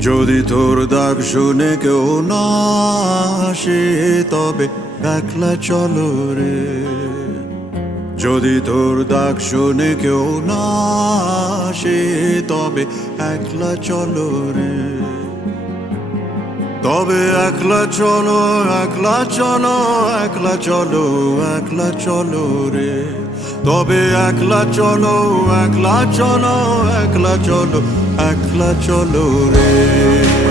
যদি তোর ডাক শুনে কেউ না আসে তবে একলা চলো রে। যদি তোর ডাক শুনে কেউ না আসে তবে একলা চলো রে। তবে একলা চলো, একলা চলো, একলা চলো, একলা চলো রে। তবে একলা চলো, একলা চলো, একলা চলো, একলা চলো রে।